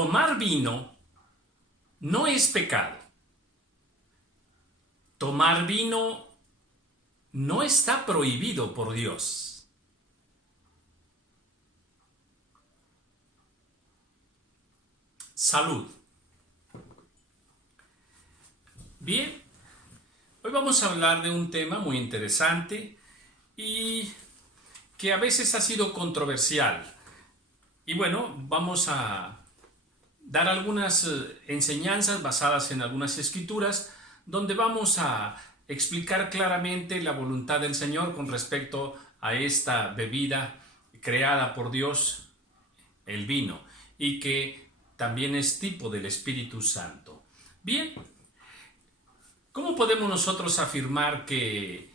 tomar vino no es pecado. Tomar vino no está prohibido por Dios. Salud. Bien, hoy vamos a hablar de un tema muy interesante y que a veces ha sido controversial. Y bueno, vamos a dar algunas enseñanzas basadas en algunas escrituras donde vamos a explicar claramente la voluntad del Señor con respecto a esta bebida creada por Dios, el vino, y que también es tipo del Espíritu Santo. Bien, ¿cómo podemos nosotros afirmar que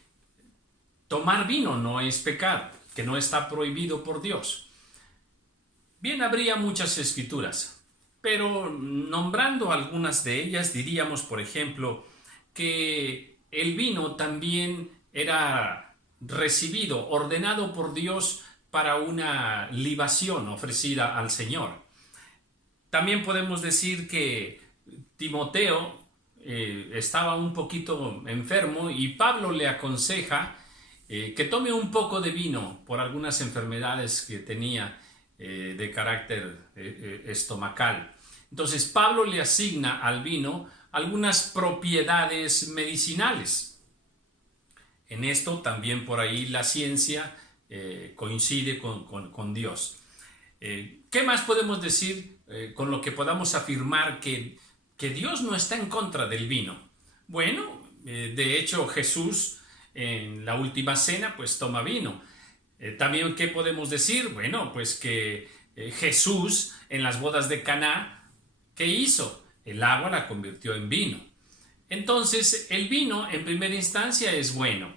tomar vino no es pecado, que no está prohibido por Dios? Bien, habría muchas escrituras, pero nombrando algunas de ellas diríamos, por ejemplo, que el vino también era recibido, ordenado por Dios para una libación ofrecida al Señor. También podemos decir que Timoteo estaba un poquito enfermo y Pablo le aconseja que tome un poco de vino por algunas enfermedades que tenía de carácter estomacal. Entonces Pablo le asigna al vino algunas propiedades medicinales. En esto también por ahí la ciencia coincide con Dios. ¿Qué más podemos decir con lo que podamos afirmar que Dios no está en contra del vino? Bueno, de hecho Jesús en la última cena pues toma vino. También, ¿qué podemos decir? Bueno, pues que Jesús en las bodas de Caná, ¿qué hizo? El agua la convirtió en vino. Entonces, el vino en primera instancia es bueno,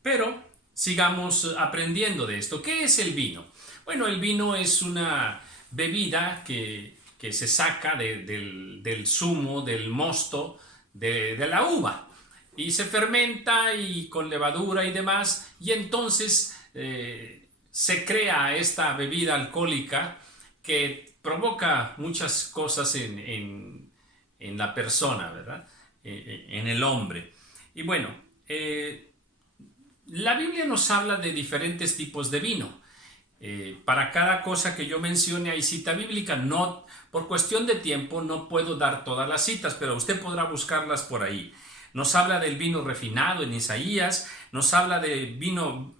pero sigamos aprendiendo de esto. ¿Qué es el vino? Bueno, el vino es una bebida que se saca del zumo, del mosto, de la uva, y se fermenta y con levadura y demás, y entonces se crea esta bebida alcohólica que provoca muchas cosas en la persona, ¿verdad? En el hombre. Y bueno, la Biblia nos habla de diferentes tipos de vino. Para cada cosa que yo mencione hay cita bíblica. No, por cuestión de tiempo no puedo dar todas las citas, pero usted podrá buscarlas por ahí. Nos habla del vino refinado en Isaías, nos habla de vino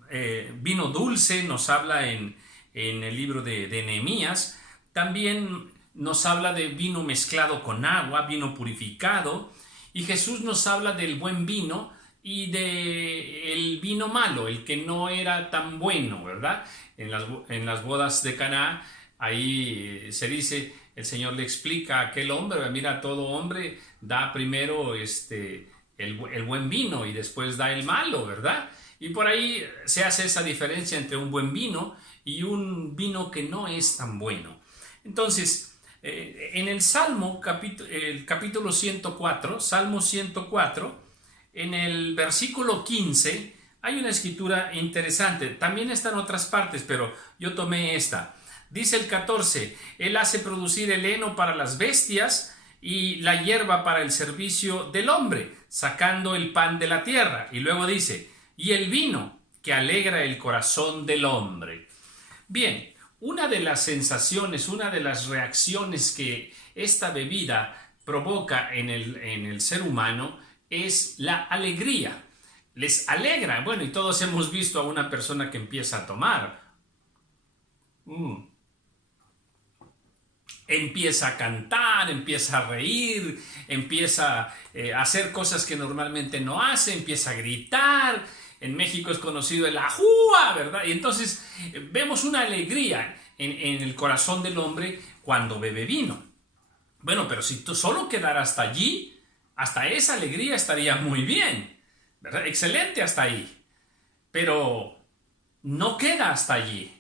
dulce, nos habla en el libro de Nehemías. También nos habla de vino mezclado con agua, vino purificado. Y Jesús nos habla del buen vino y del vino malo, el que no era tan bueno, ¿verdad? En las bodas de Caná, ahí se dice, el Señor le explica a aquel hombre, mira, todo hombre da primero el buen vino y después da el malo, ¿verdad? Y por ahí se hace esa diferencia entre un buen vino y un vino que no es tan bueno. Entonces, en el Salmo, el capítulo 104, Salmo 104, en el versículo 15, hay una escritura interesante. También está en otras partes, pero yo tomé esta. Dice el 14, Él hace producir el heno para las bestias y la hierba para el servicio del hombre, sacando el pan de la tierra. Y luego dice, y el vino que alegra el corazón del hombre. Bien, una de las sensaciones, una de las reacciones que esta bebida provoca en el ser humano es la alegría. Les alegra. Bueno, y todos hemos visto a una persona que empieza a tomar. Empieza a cantar, empieza a reír, empieza a hacer cosas que normalmente no hace, empieza a gritar. En México es conocido el ajúa, ¿verdad? Y entonces vemos una alegría en el corazón del hombre cuando bebe vino. Bueno, pero si tú solo quedara hasta allí, hasta esa alegría estaría muy bien, ¿verdad? Excelente hasta ahí. Pero no queda hasta allí.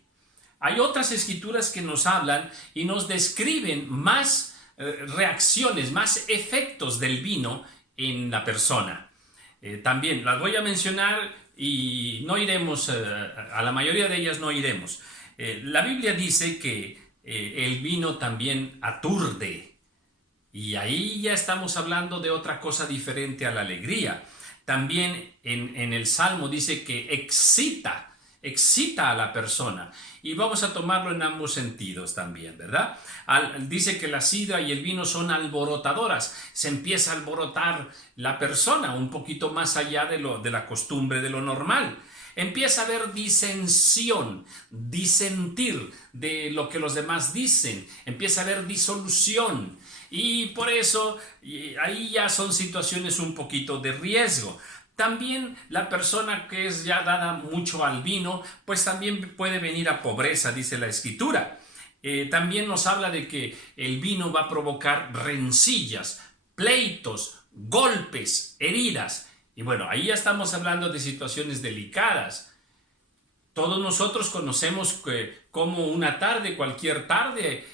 Hay otras escrituras que nos hablan y nos describen más reacciones, más efectos del vino en la persona. También las voy a mencionar y no iremos, a la mayoría de ellas no iremos. La Biblia dice que el vino también aturde. Y ahí ya estamos hablando de otra cosa diferente a la alegría. También en el Salmo dice que excita a la persona. Y vamos a tomarlo en ambos sentidos también, ¿verdad? Dice que la sidra y el vino son alborotadoras. Se empieza a alborotar la persona un poquito más allá de la costumbre, de lo normal. Empieza a haber disensión, disentir de lo que los demás dicen. Empieza a haber disolución. Y por eso ahí ya son situaciones un poquito de riesgo. También la persona que es ya dada mucho al vino, pues también puede venir a pobreza, dice la Escritura. También nos habla de que el vino va a provocar rencillas, pleitos, golpes, heridas. Y bueno, ahí ya estamos hablando de situaciones delicadas. Todos nosotros conocemos cómo una tarde, cualquier tarde,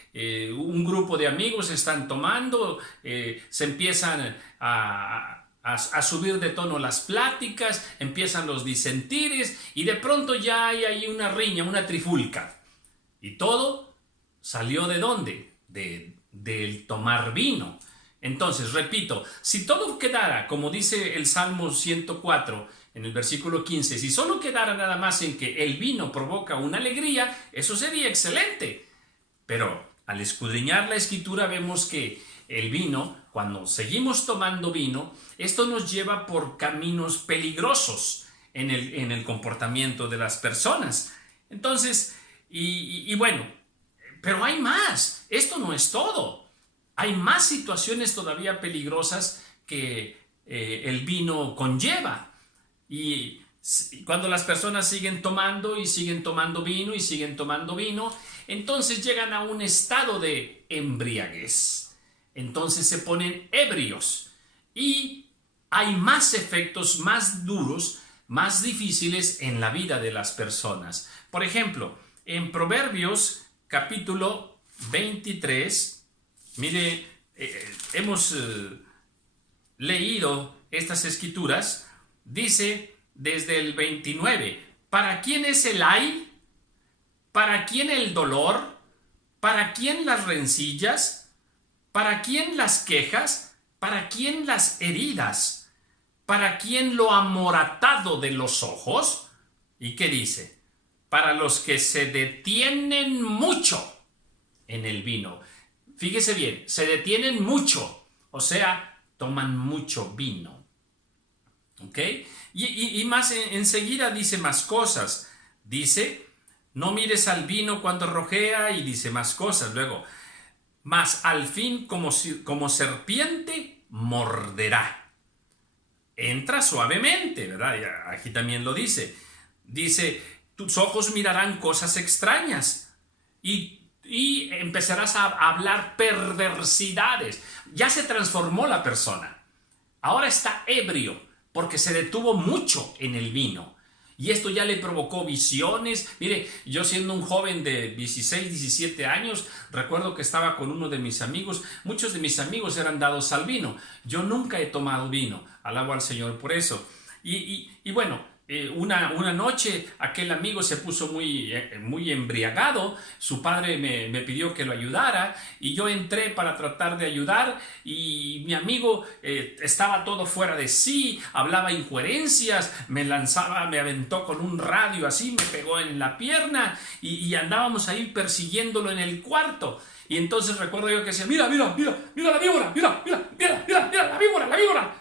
un grupo de amigos están tomando, se empiezan a subir de tono las pláticas, empiezan los disentires y de pronto ya hay ahí una riña, una trifulca. Y todo salió ¿de dónde? Del tomar vino. Entonces, repito, si todo quedara, como dice el Salmo 104, en el versículo 15, si solo quedara nada más en que el vino provoca una alegría, eso sería excelente. Pero al escudriñar la Escritura vemos que el vino, cuando seguimos tomando vino, esto nos lleva por caminos peligrosos en el comportamiento de las personas. Entonces, y bueno, pero hay más. Esto no es todo. Hay más situaciones todavía peligrosas que el vino conlleva. Y cuando las personas siguen tomando y siguen tomando vino y siguen tomando vino, entonces llegan a un estado de embriaguez. Entonces se ponen ebrios y hay más efectos más duros, más difíciles en la vida de las personas. Por ejemplo, en Proverbios capítulo 23, mire, hemos leído estas escrituras. Dice desde el 29, ¿para quién es el ay? ¿Para quién el dolor? ¿Para quién las rencillas? ¿Para quién las quejas? ¿Para quién las heridas? ¿Para quién lo amoratado de los ojos? ¿Y qué dice? Para los que se detienen mucho en el vino. Fíjese bien, se detienen mucho, o sea, toman mucho vino. ¿Ok? Y más enseguida dice más cosas. Dice, no mires al vino cuando rojea, y dice más cosas. Luego, mas al fin como serpiente morderá. Entra suavemente, ¿verdad? Y aquí también lo dice. Dice, tus ojos mirarán cosas extrañas y empezarás a hablar perversidades. Ya se transformó la persona. Ahora está ebrio, porque se detuvo mucho en el vino. Y esto ya le provocó visiones. Mire, yo siendo un joven de 16, 17 años, recuerdo que estaba con uno de mis amigos. Muchos de mis amigos eran dados al vino. Yo nunca he tomado vino. Alabo al Señor por eso. Y bueno, una noche aquel amigo se puso muy embriagado. Su padre me pidió que lo ayudara y yo entré para tratar de ayudar, y mi amigo estaba todo fuera de sí, hablaba incoherencias, me aventó con un radio así, me pegó en la pierna y andábamos ahí persiguiéndolo en el cuarto. Y entonces recuerdo yo que decía, mira la víbora, mira la víbora.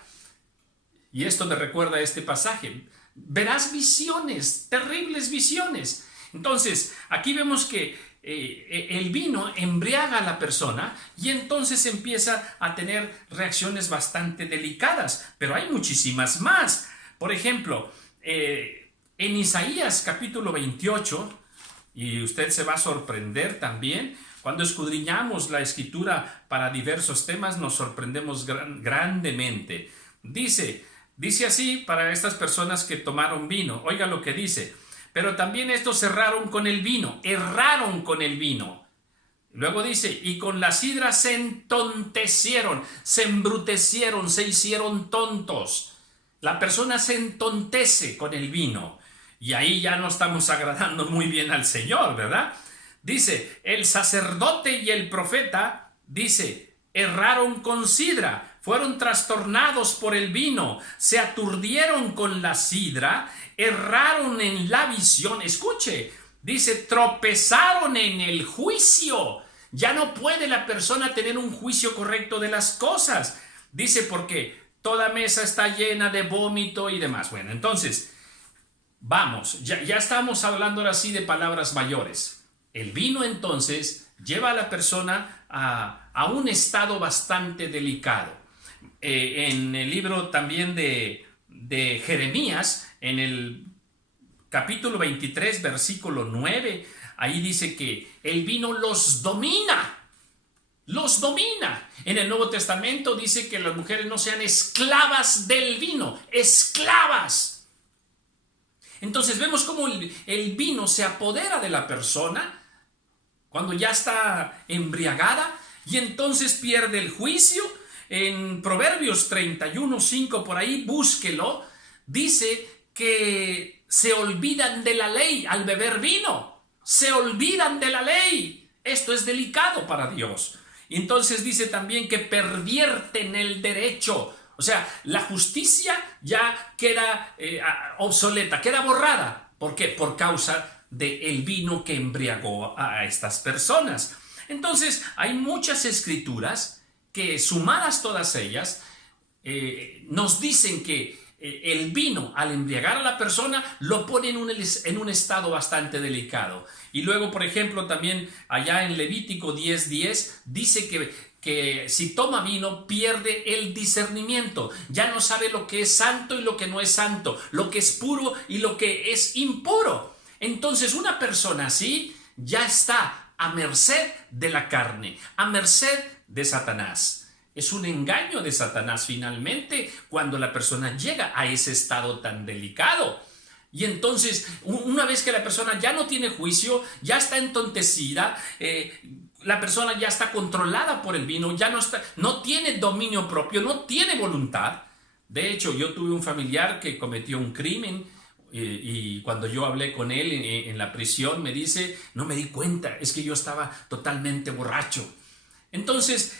Y esto me recuerda a este pasaje. Verás visiones, terribles visiones. Entonces, aquí vemos que el vino embriaga a la persona y entonces empieza a tener reacciones bastante delicadas, pero hay muchísimas más. Por ejemplo, en Isaías capítulo 28, y usted se va a sorprender también, cuando escudriñamos la escritura para diversos temas, nos sorprendemos grandemente. Dice así para estas personas que tomaron vino. Oiga lo que dice. Pero también estos erraron con el vino. Luego dice, y con la sidra se entontecieron, se embrutecieron, se hicieron tontos. La persona se entontece con el vino. Y ahí ya no estamos agradando muy bien al Señor, ¿verdad? Dice, el sacerdote y el profeta, dice, erraron con sidra, fueron trastornados por el vino, se aturdieron con la sidra, erraron en la visión. Escuche, dice, tropezaron en el juicio. Ya no puede la persona tener un juicio correcto de las cosas. Dice, porque toda mesa está llena de vómito y demás. Bueno, entonces, vamos, ya estamos hablando ahora sí de palabras mayores. El vino entonces lleva a la persona a un estado bastante delicado. En el libro también de Jeremías, en el capítulo 23, versículo 9, ahí dice que el vino los domina. Los domina. En el Nuevo Testamento dice que las mujeres no sean esclavas del vino, esclavas. Entonces vemos cómo el vino se apodera de la persona cuando ya está embriagada y entonces pierde el juicio. En Proverbios 31:5, por ahí, búsquelo, dice que se olvidan de la ley al beber vino. Se olvidan de la ley. Esto es delicado para Dios. Y entonces dice también que pervierten el derecho. O sea, la justicia ya queda obsoleta, queda borrada. ¿Por qué? Por causa del vino que embriagó a estas personas. Entonces, hay muchas escrituras que, sumadas todas ellas, nos dicen que el vino, al embriagar a la persona, lo pone en un estado bastante delicado. Y luego, por ejemplo, también allá en Levítico 10:10 dice que si toma vino pierde el discernimiento. Ya no sabe lo que es santo y lo que no es santo, lo que es puro y lo que es impuro. Entonces, una persona así ya está a merced de la carne, a merced de Satanás. Es un engaño de Satanás finalmente cuando la persona llega a ese estado tan delicado. Y entonces, una vez que la persona ya no tiene juicio, ya está entontecida, la persona ya está controlada por el vino, ya no tiene dominio propio, no tiene voluntad. De hecho, yo tuve un familiar que cometió un crimen y cuando yo hablé con él en la prisión me dice, no me di cuenta, es que yo estaba totalmente borracho. Entonces,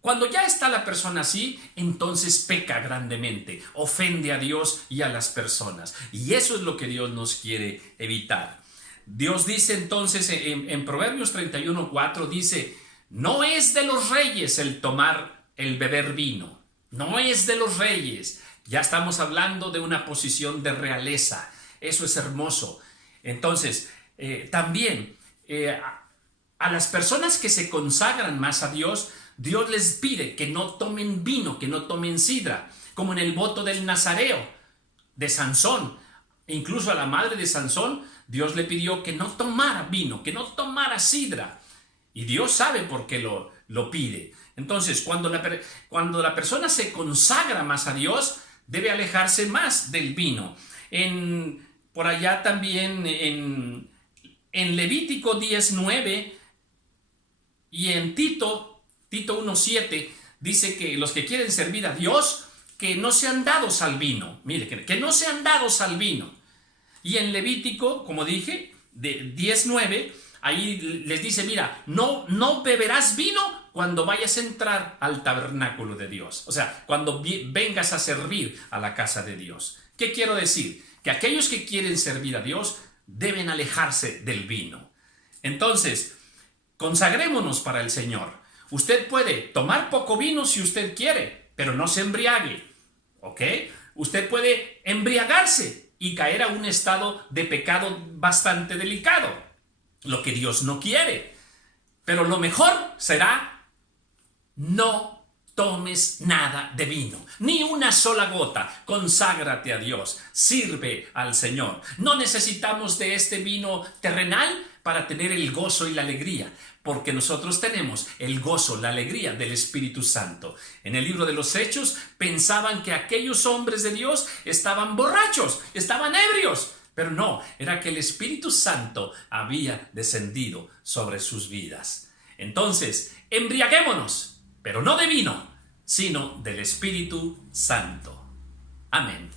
cuando ya está la persona así, entonces peca grandemente, ofende a Dios y a las personas. Y eso es lo que Dios nos quiere evitar. Dios dice entonces en Proverbios 31:4, dice, no es de los reyes el beber vino. No es de los reyes. Ya estamos hablando de una posición de realeza. Eso es hermoso. Entonces, también a las personas que se consagran más a Dios, Dios les pide que no tomen vino, que no tomen sidra, como en el voto del Nazareo de Sansón. E incluso a la madre de Sansón, Dios le pidió que no tomara vino, que no tomara sidra. Y Dios sabe por qué lo pide. Entonces, cuando la persona se consagra más a Dios, debe alejarse más del vino. Por allá también en Levítico 10:9 y en Tito 1:7 dice que los que quieren servir a Dios, que no sean dados al vino. Mire, que no sean dados al vino. Y en Levítico, como dije, de 10:9, ahí les dice, mira, no beberás vino cuando vayas a entrar al tabernáculo de Dios. O sea, cuando vengas a servir a la casa de Dios. ¿Qué quiero decir? Que aquellos que quieren servir a Dios deben alejarse del vino. Entonces, consagrémonos para el Señor. Usted puede tomar poco vino si usted quiere, pero no se embriague, ¿ok? Usted puede embriagarse y caer a un estado de pecado bastante delicado, lo que Dios no quiere. Pero lo mejor será no tomes nada de vino, ni una sola gota. Conságrate a Dios, sirve al Señor. No necesitamos de este vino terrenal para tener el gozo y la alegría, porque nosotros tenemos el gozo, la alegría del Espíritu Santo. En el libro de los Hechos pensaban que aquellos hombres de Dios estaban borrachos, estaban ebrios, pero no, era que el Espíritu Santo había descendido sobre sus vidas. Entonces, embriaguémonos, pero no de vino, sino del Espíritu Santo. Amén.